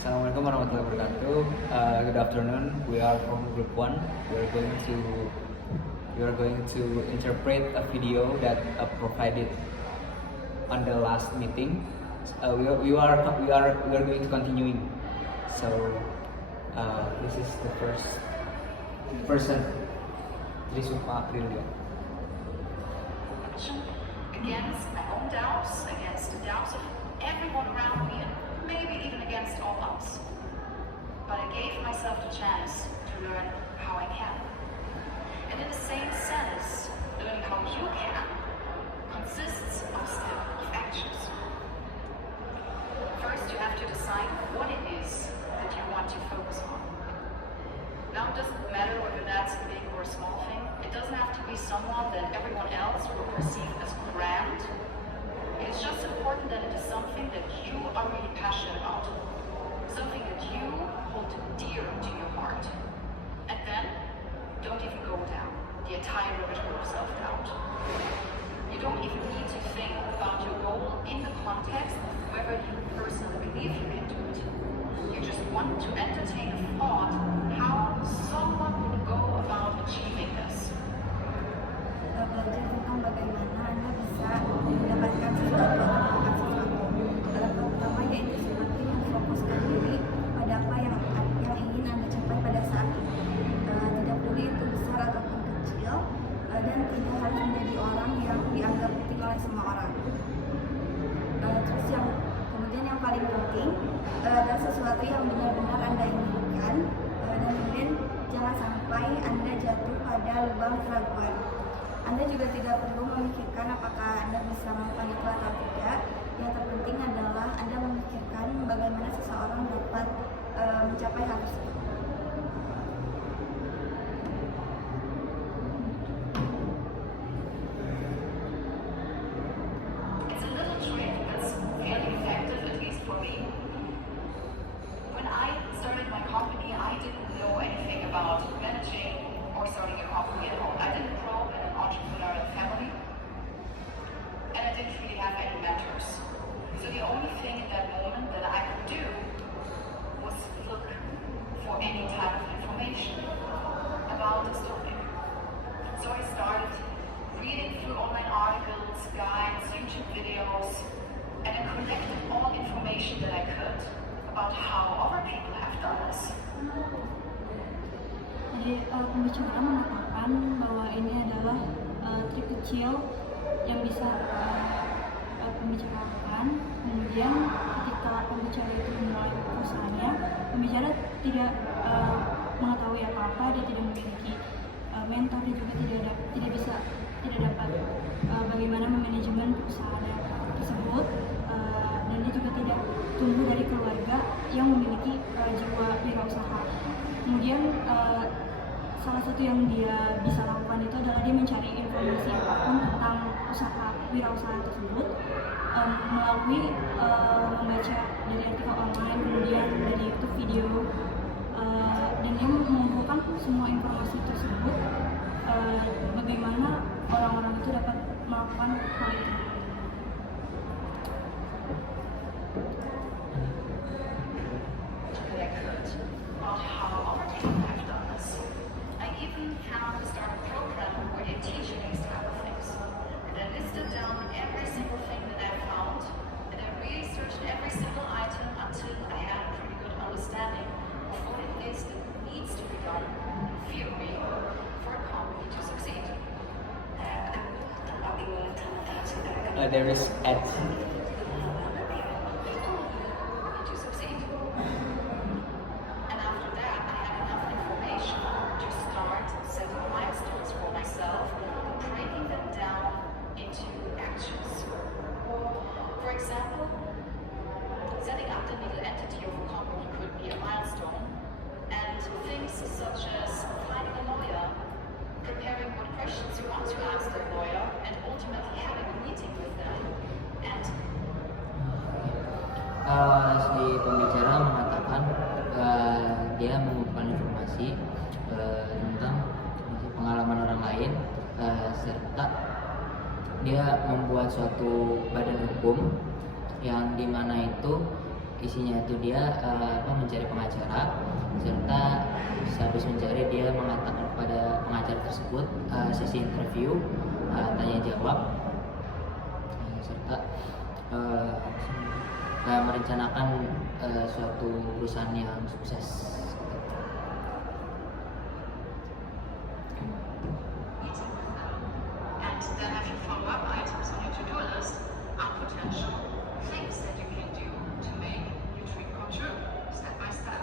Assalamualaikum warahmatullahi wabarakatuh. Good afternoon. We are from Group One. We are going to interpret a video that provided on the last meeting. We are going to continuing. So this is the first person. Trisukma Aprilia. Against my own doubts, against the doubts of everyone around me, and maybe even against all odds. But I gave myself the chance to learn how I can. And in the same sense, learning how you can consists of step of actions. First, you have to decide what it is that you want to focus on. Now, it doesn't matter whether that's a big or a small thing. It doesn't have to be someone that everyone else will perceive as grand. It's just important that it is something that you are really passionate about. Something that you hold dear to your heart. And then, don't even go down the entire rabbit hole of self-doubt. You don't even need to think about your goal in the context of whether you personally believe you can do it. You just want to entertain a thought how someone would go about achieving this. Belajar tentang bagaimana Anda bisa mendapatkan sesuatu atau melakukan sesuatu. Alat pertama yaitu seperti memfokuskan diri pada apa yang ingin Anda capai pada saat ini. Tidak peduli itu besar ataupun kecil, dan tidak harus menjadi orang yang dianggap penting oleh semua orang. Terus kemudian yang paling penting adalah sesuatu yang benar-benar Anda inginkan, dan kemudian jangan sampai Anda jatuh pada lubang keraguan. Anda juga tidak perlu memikirkan apakah Anda bisa melakukan itu atau tidak. Yang terpenting adalah Anda memikirkan bagaimana seseorang dapat mencapai hal tersebut. It's a little trick that's fairly effective, at least for me. When I started my company, I didn't know anything about managing or starting a company at all. I didn't grow up in an entrepreneurial family, and I didn't really have any mentors. So the only thing in that moment that I could do was look for any type of information about this topic. So I started reading through online articles, guides, YouTube videos, and I collected all information that I could about how other people have done this. Jadi pembicara mengatakan bahwa ini adalah trik kecil yang bisa pembicara lakukan. Kemudian ketika pembicara itu memulai usahanya, pembicara tidak mengetahui apa-apa, dia tidak memiliki mentor, dia juga tidak dapat bagaimana memanajemen perusahaan tersebut, dan dia juga tidak tumbuh dari keluarga yang memiliki jiwa wirausaha. Kemudian salah satu yang dia bisa lakukan itu adalah dia mencari informasi apapun tentang wirausaha tersebut melalui membaca dari artikel online, kemudian dari YouTube video, dan dia mengumpulkan semua informasi tersebut, bagaimana orang-orang itu dapat melakukan hal itu. About how other people have done this. I even found a startup program where they teach you these type of things. And I listed down every single thing that I found, and I researched every single item until I had a pretty good understanding of what it is that needs to be done in theory for a company to succeed. There is ads. To succeed. And after that, I had enough information to start setting milestones for myself, breaking them down into actions. For example, setting up the legal entity of a company could be a milestone, and things such as finding a lawyer, preparing what questions you want to ask the lawyer, and ultimately having a meeting with them. And si pembicara mengatakan dia mengumpulkan informasi tentang pengalaman orang lain, serta dia membuat suatu badan hukum yang dimana itu isinya itu dia mencari pengacara, serta sehabis mencari dia mengatakan kepada pengacara tersebut sesi interview, tanya jawab, serta merencanakan suatu perusahaan yang sukses. And then have your follow-up items on your to-do list are potential things that you can do to make your dream come true, step by step.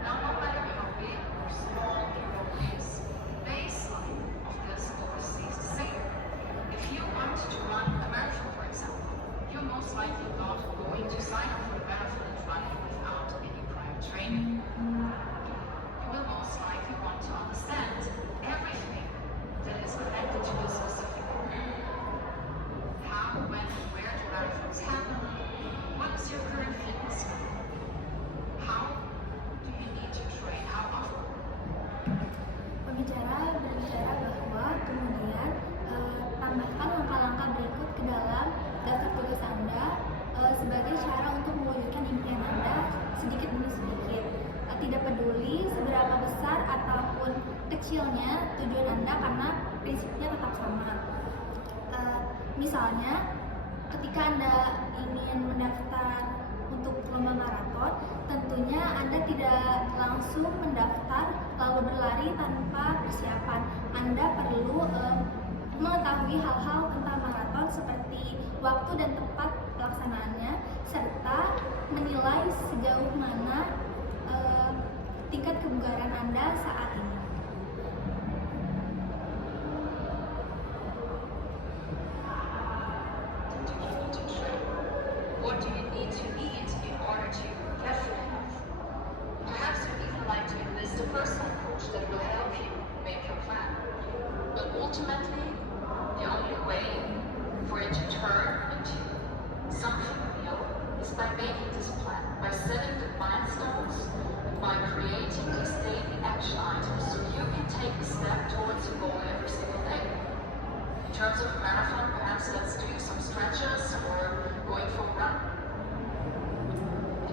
Now, no matter how big or small your goal is, the baseline of this always stays the same. If you want to run a marathon, for example, you're most likely not going to sign up for a marathon and run it without any prior training. You will most likely want to understand everything that is connected to your specific goal. How, when, and where do marathons happen? What is your current fitness level? How do you need to train? How often? Pembicara berbicara bahwa kemudian tambahkan langkah-langkah berikut ke dalam daftar tugas Anda sebagai cara untuk mewujudkan impian Anda sedikit demi sedikit. Tidak peduli seberapa besar ataupun kecilnya tujuan Anda karena prinsipnya tetap sama. Misalnya, ketika Anda ingin mendaftar untuk lomba maraton, tentunya Anda tidak langsung mendaftar lalu berlari tanpa persiapan. Anda perlu mengetahui hal-hal tentang maraton seperti waktu dan tempat pelaksanaannya, serta menilai sejauh mana tingkat kebugaran Anda saat ini. What do you need to eat in order to get fit enough? Perhaps you'd even like to enlist a personal coach that will help you make your plan. But ultimately, the only way for it to turn into something real is by making this plan, by setting the milestones, and by creating these daily action items so you can take a step towards your goal every single day. In terms of a marathon, perhaps let's do some stretches or going for a run.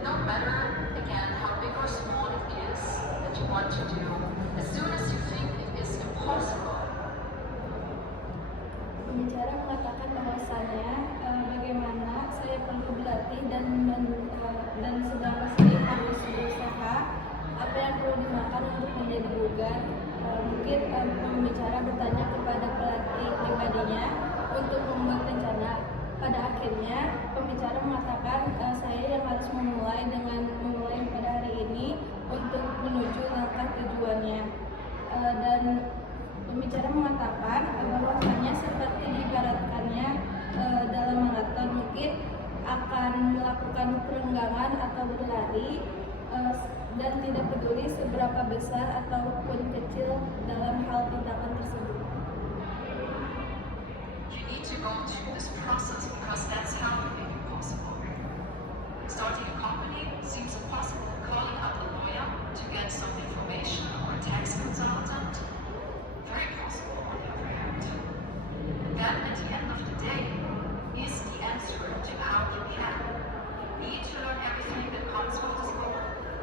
No matter, again, how big or small it is that you want to do, as soon as you think it is impossible, Pembicara mengatakan bahwasannya bagaimana saya perlu berlatih dan sedang harus berusaha, apa yang perlu dimakan untuk menjadi bugar. Mungkin pembicara bertanya kepada pelatih pribadinya untuk membuat rencana. Pada akhirnya pembicara mengatakan saya yang harus memulai pada hari ini untuk menuju langkah tujuannya. Dan pembicara mengatakan bahwasannya seperti diibaratkannya dalam maraton, mungkin akan melakukan perenggangan atau berlari dan tidak peduli seberapa besar ataupun kecil dalam hal tindakan tersebut. you need to go through this process because that's how you make it possible. Starting a company seems impossible. Calling up a lawyer to get some information or a tax consultant, very possible on the other hand. That at the end of the day is the answer to how you can. You need to learn everything that comes with this goal.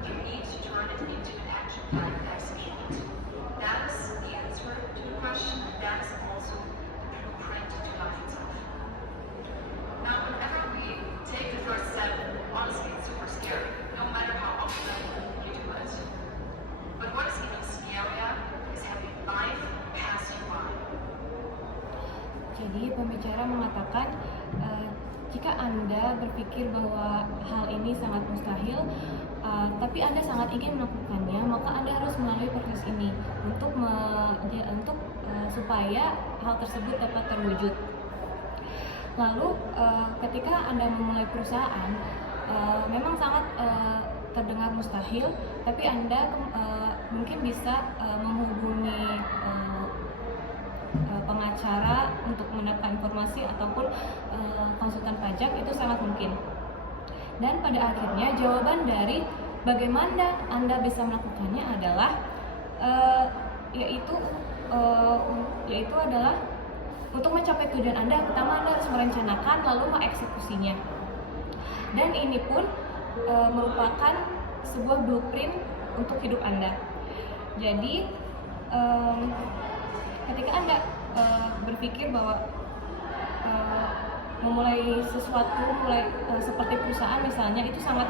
You need to turn it into an action plan and execute it. That is the answer to the question, and that is also the blueprint to life itself. Now, whenever we take the first step, honestly, it's super scary, no matter how often you do it. But what is even scarier is having life pass you by. Jadi pembicara mengatakan jika Anda berpikir bahwa hal ini sangat mustahil, tapi Anda sangat ingin melakukannya, maka Anda harus melalui proses ini untuk supaya hal tersebut dapat terwujud. Lalu ketika Anda memulai perusahaan, memang sangat terdengar mustahil, tapi Anda mungkin bisa menghubungi pengacara untuk mendapatkan informasi ataupun konsultan pajak, itu sangat mungkin. Dan pada akhirnya jawaban dari bagaimana Anda bisa melakukannya adalah yaitu adalah untuk mencapai tujuan Anda, pertama Anda harus merencanakan lalu mengeksekusinya. Dan ini pun merupakan sebuah blueprint untuk hidup Anda. Jadi ketika Anda berpikir bahwa memulai sesuatu, seperti perusahaan misalnya, itu sangat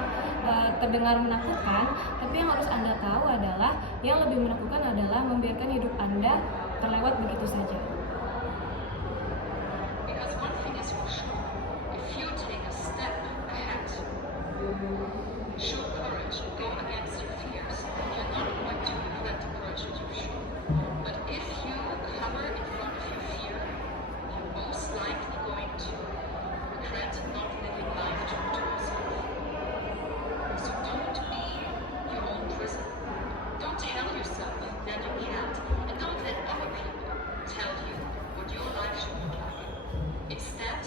terdengar menakutkan, tapi yang harus Anda tahu adalah yang lebih menakutkan adalah membiarkan hidup Anda terlewat begitu saja. Because one thing is for sure, if you take a step ahead, show courage, go against your fears, you're not going to regret the courage that you've shown. But if you cover in front of your fear, you're most likely going to regret not living life true to yourself. So don't be your own prison. Don't tell yourself that you can't, and don't let other people tell you what your life should look like. Instead,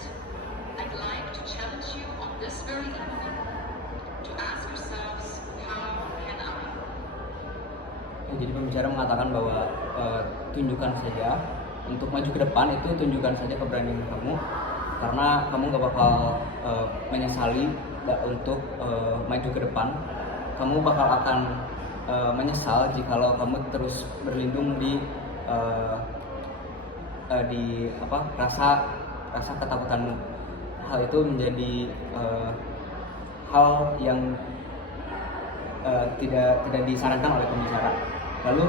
I'd like to challenge you on this very evening to ask yourselves, how can I? Jadi pembicara mengatakan bahwa tunjukkan saja untuk maju ke depan, itu tunjukkan saja keberanian kamu, karena kamu gak bakal menyesali untuk maju ke depan. Kamu bakal akan menyesal jikalau kamu terus berlindung di rasa ketakutanmu. Hal itu menjadi hal yang tidak disarankan oleh pembicara. Lalu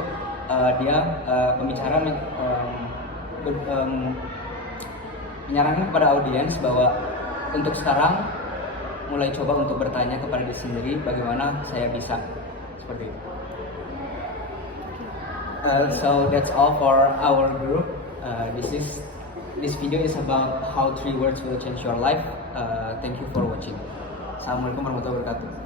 pembicara menyarankan kepada audiens bahwa untuk sekarang mulai coba untuk bertanya kepada diri sendiri, bagaimana saya bisa seperti itu. So that's all for our group. This video is about how 3 words will change your life. Thank you for watching. Assalamualaikum warahmatullahi wabarakatuh.